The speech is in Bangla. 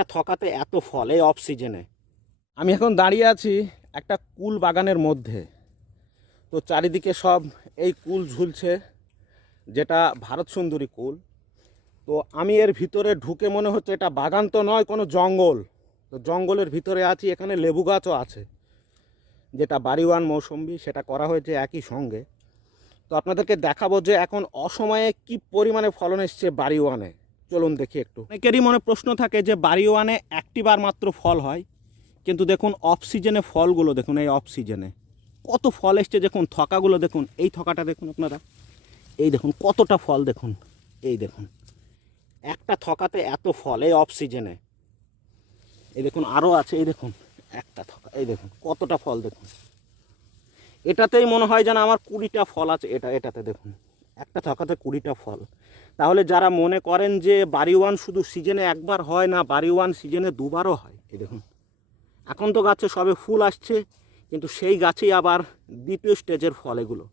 একটা থকাতে এত ফল এই অফ সিজনে। আমি এখন দাঁড়িয়ে আছি একটা কুল বাগানের মধ্যে। তো চারিদিকে সব এই কুল ঝুলছে, যেটা ভারত সুন্দরী কুল। তো আমি এর ভিতরে ঢুকে মনে হচ্ছে এটা বাগান তো নয়, কোনো জঙ্গল। তো জঙ্গলের ভিতরে আছি, এখানে লেবু গাছও আছে, যেটা বাড়িওয়ান মৌসুম্বি, সেটা করা হয়েছে একই সঙ্গে। তো আপনাদেরকে দেখাবো যে এখন অসময়ে কি পরিমাণে ফলন এসছে বাড়িওয়ানে। চলুন দেখি একটু। অনেকেরই মনে প্রশ্ন থাকে যে বাড়িওয়ানে একটি বার মাত্র ফল হয়, কিন্তু দেখুন অফ সিজনে ফলগুলো দেখুন, এই অফ সিজনে কত ফল এসছে। দেখুন থকাগুলো দেখুন, এই থকাটা দেখুন আপনারা, এই দেখুন কতটা ফল দেখুন, এই দেখুন একটা থকাতে এত ফল এই অফ সিজনে। এই দেখুন আরও আছে, এই দেখুন একটা থকা, এই দেখুন কতটা ফল দেখুন। এটাতেই মনে হয় যেন আমার 20টা ফল আছে। এটাতে দেখুন একটা থকাতে 20টা ফল। তাহলে যারা মনে করেন যে বাড়িওয়ান শুধু সিজনে একবার হয়, না, বাড়িওয়ান সিজনে দুবারও হয়। এই দেখুন এখন তো গাছে সবে ফুল আসছে, কিন্তু সেই গাছেই আবার দ্বিতীয় স্টেজের ফল এগুলো।